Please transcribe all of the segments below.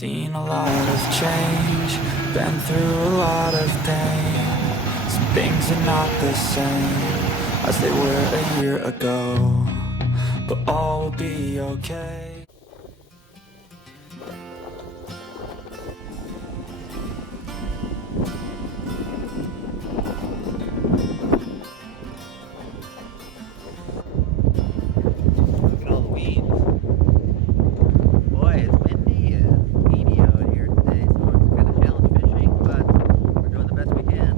Seen a lot of change, been through a lot of pain. Some things are not the same as they were a year ago, but all will be okay. Look at all the weeds. Boy, it's windy and weedy out here today, so it's kind of challenge fishing, but we're doing the best we can.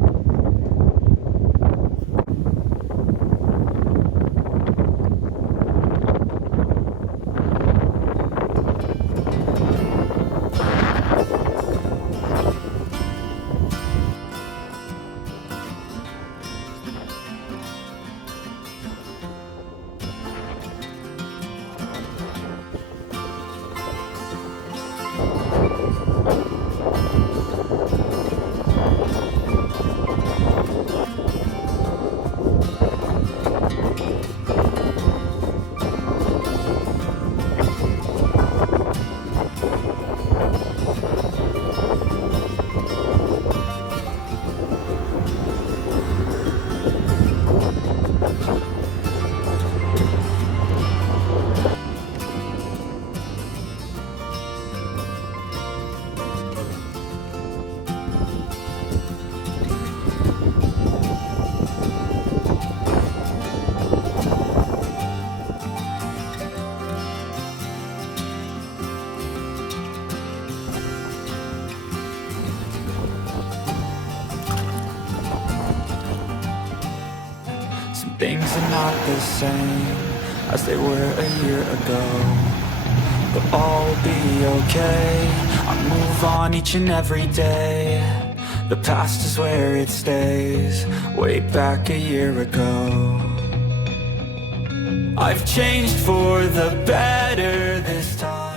Some things are not the same as they were a year ago, but all will be okay. I move on each and every day. The past is where it stays, way back a year ago. I've changed for the better this time.